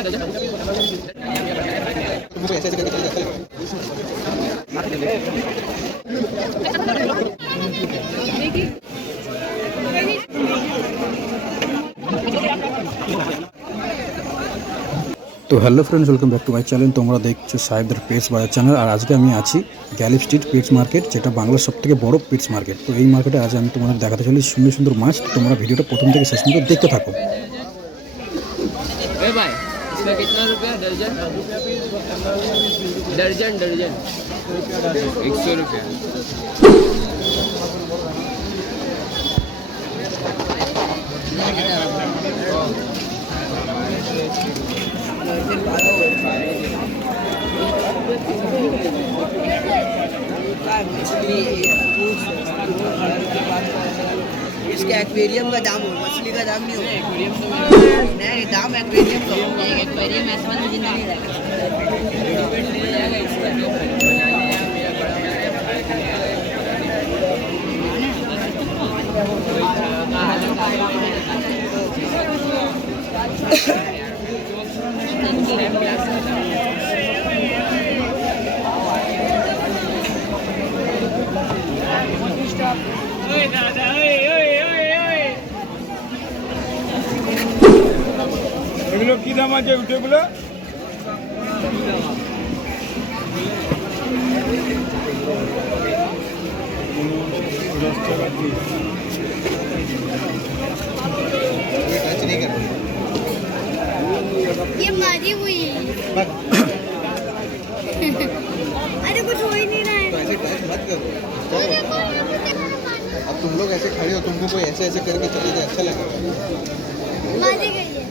তো hello friends, welcome back to my channel. তোমরা দেখছো সাহেবদের পেটস বাজার চ্যানেল। আর আজকে আমি আছি গ্যালিফ স্ট্রিট পেটস মার্কেট, যেটা বাংলার সবথেকে বড় পেটস মার্কেট। তো এই মার্কেটে আজ আমি তোমাদের দেখাতে চলি সুন্দর সুন্দর মাছ। তোমরা ভিডিওটা প্রথম থেকে শেষ পর্যন্ত দেখতে থাকো। इसका कितना रुपया दर्जन? दर्जन दर्जन 100 रुपया। इसके एक्वेरियम का दाम हो, मछली का दाम नहीं हो। एक्वेरियम तो नहीं, दाम एक्वेरियम का हो। एक्वेरियम ऐसा वाला जिंदा नहीं रहेगा। এগুলো কি দাম আছে উঠেগুলো? ये मारी हुई है। अरे कुछ हो ही नहीं रहा है। ऐसे टच मत करो। अब तुम लोग ऐसे खड़े हो, तुमको कोई ऐसे ऐसे करके चले जाए, अच्छा लगेगा। मारी गई है।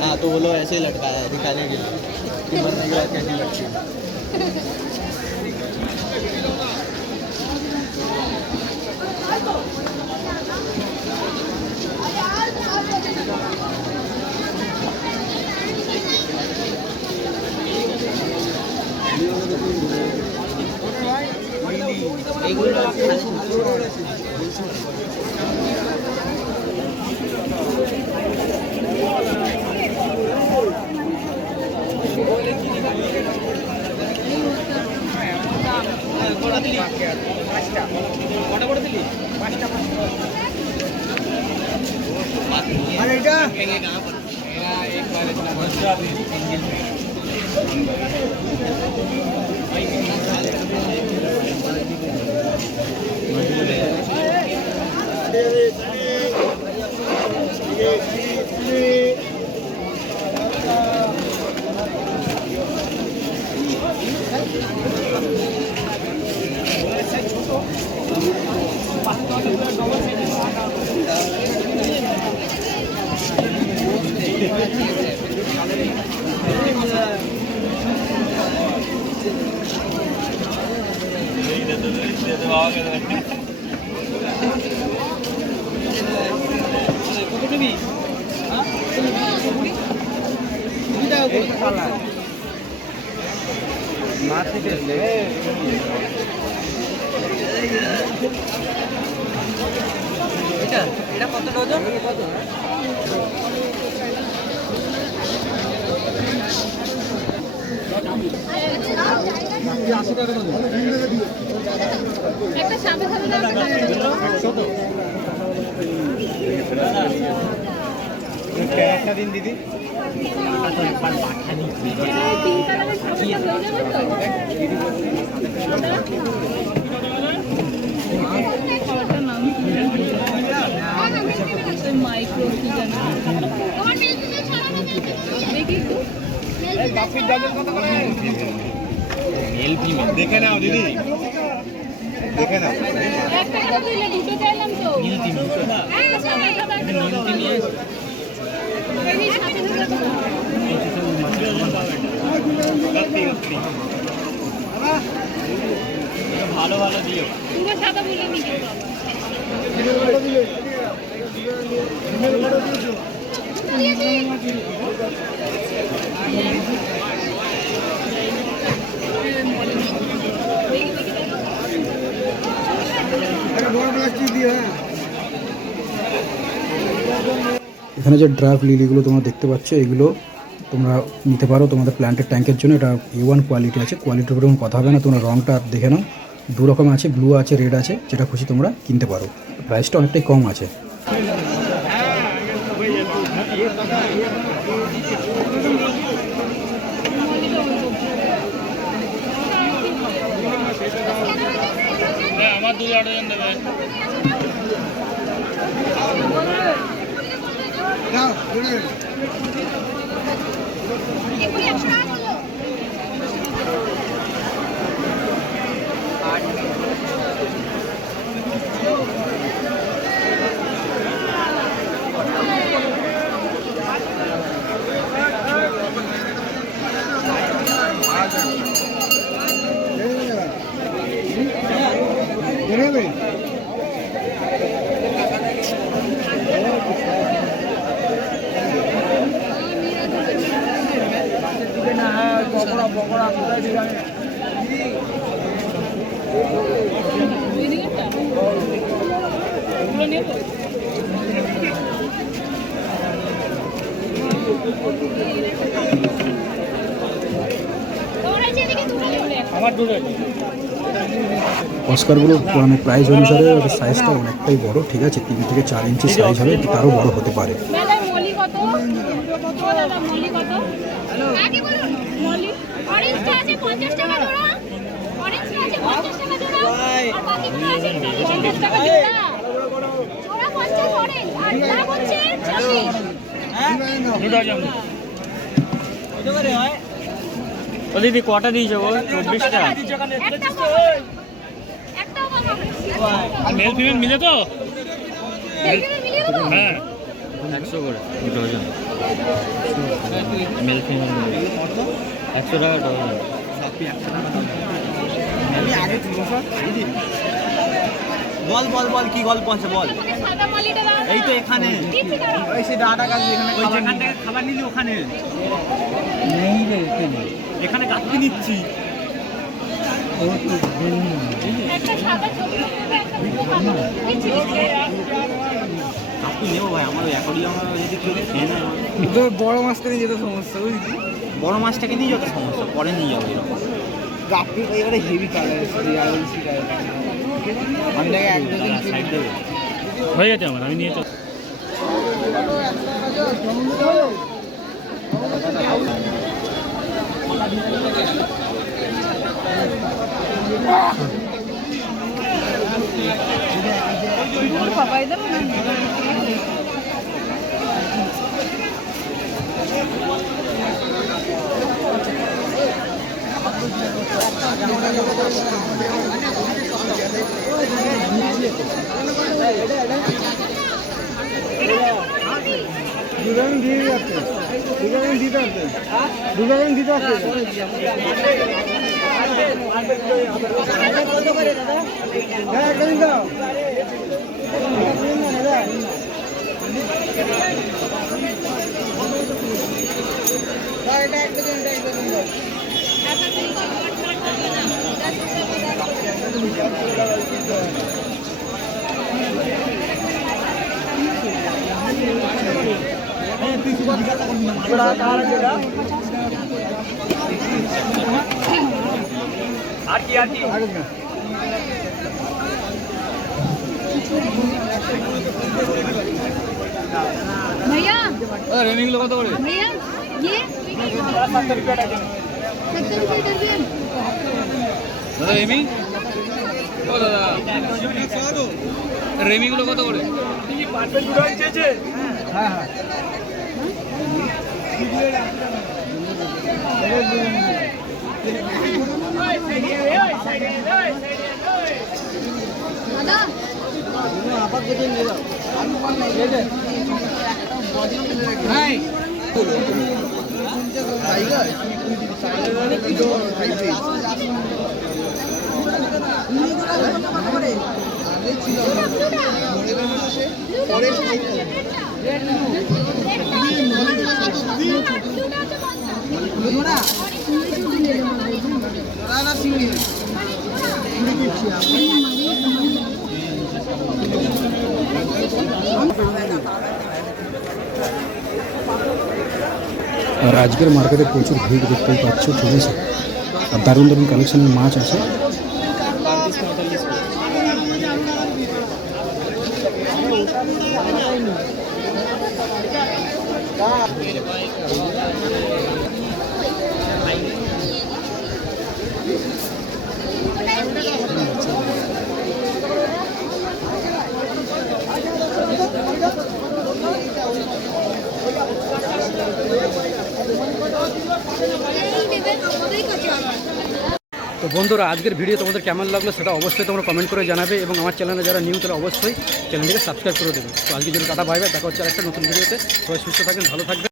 हाँ, तो वो लोग ऐसे ही लटकाया है दिखाने के लिए कि मरने के बाद कैसी लगती है। এটা কত ডজন? একটা সামনে সামনে একটা দিন দিদি। माइक्रो দেখে নাও দিদি, দেখে নাও। দুটো চাইলাম তো ভালো ভালো দিও। পুরো সাদা বলে নিয়ে এখানে যে ড্রাফট লিলিগুলো তোমরা দেখতে পাচ্ছ, এগুলো তোমরা নিতে পারো তোমাদের প্ল্যান্টের ট্যাঙ্কের জন্য। এটা A1 কোয়ালিটি আছে, কোয়ালিটির উপরে কোনো কথা হবে না। তোমরা রঙটা দেখে নাও, দু রকম আছে, ব্লু আছে, রেড আছে, যেটা খুশি তোমরা কিনতে পারো। প্রাইসটা অনেকটাই কম আছে। আমার 2 ডজন দেবে। আমার 2 ডজন। অস্কারগুলো মানে প্রাইস অনুসারে সাইজটা অনেকটাই বড়, ঠিক আছে? 3 থেকে 4 ইঞ্চি সাইজ হবে, তারও বড় হতে পারে। দাদা মলি কত? দাদা মলি কত? আগে বলুন। মলি অরেঞ্জটা আছে 50 টাকা জোড়া। অরেঞ্জটা আছে 50 টাকা জোড়া। আর বাকিগুলো আছে 50 টাকা জোড়া। জোড়া 50 অরেঞ্জ আর যা হচ্ছে 40। হ্যাঁ 2 ডজন। কত করে হয়? ও দিদি কটা দিয়েছো গো? 24টা। একটাও পাবে। মেল ফিমেল মিলে তো? মিলিয়ে দেবো। হ্যাঁ 100 করে 2 ডজন। মেল ফিমেল মিলে 100 টাকা ডজন। বল বল বল কি গল্প আছে বল। সাদা মলিটা দাও। এই তো এখানে ওই সে দাদা কাছে এখানে ওইখান থেকে খাবার নিলি ওখানে নেই রে এখানে কাটতে নিচ্ছি। একটা সাদা ছোট একটা দুটো কালো। কাকু নেবো ভাই আমার অ্যাকোরিয়াম যদি কেউ খেয়ে নেয় বড় মাছটা নিয়ে যেতে সমস্যা বুঝলি। বড় মাছটাকে নিয়ে যত সমস্যা পরে নিয়ে যাবো এরকম। গাপ্পি এবারে হেভি কালার আমি দেখে এক দুদিন সাইড দেবে হয়ে গেছে আমার, আমি নিয়ে চল। দুজন দিয়ে যাচ্ছে, দুজন দিতে আসছে, দুজন দিতে আসছে। হ্যাঁ একদিন দাও। এটা একটা দিন দাও। भैया रेमिंग लो कत করে? भैया ये 70 रुपए दर्जन। দাদা রেমিং ও দাদা রেমিং গুলো কত করে? হ্যাঁ হ্যাঁ दादा আপাতত নিয়ে যাও। হ্যাঁ টাইগার আর আজকের মার্কেটে প্রচুর ভিড় দেখতেই পাচ্ছ, ঠিক আছে। আর দারুণ দারুণ কালেকশনের মাছ আছে। তো বন্ধুরা, আজকের ভিডিও তোমাদের কেমন লাগলো সেটা অবশ্যই তোমরা কমেন্ট করে জানাবে, এবং আমার চ্যানেলে যারা নিউ তারা অবশ্যই চ্যানেলটিকে সাবস্ক্রাইব করে দেবে। তো আজকের জন্য টাটা, বাই বাই, দেখা হচ্ছে একটা নতুন ভিডিওতে। সবাই সুস্থ থাকেন, ভালো থাকবেন।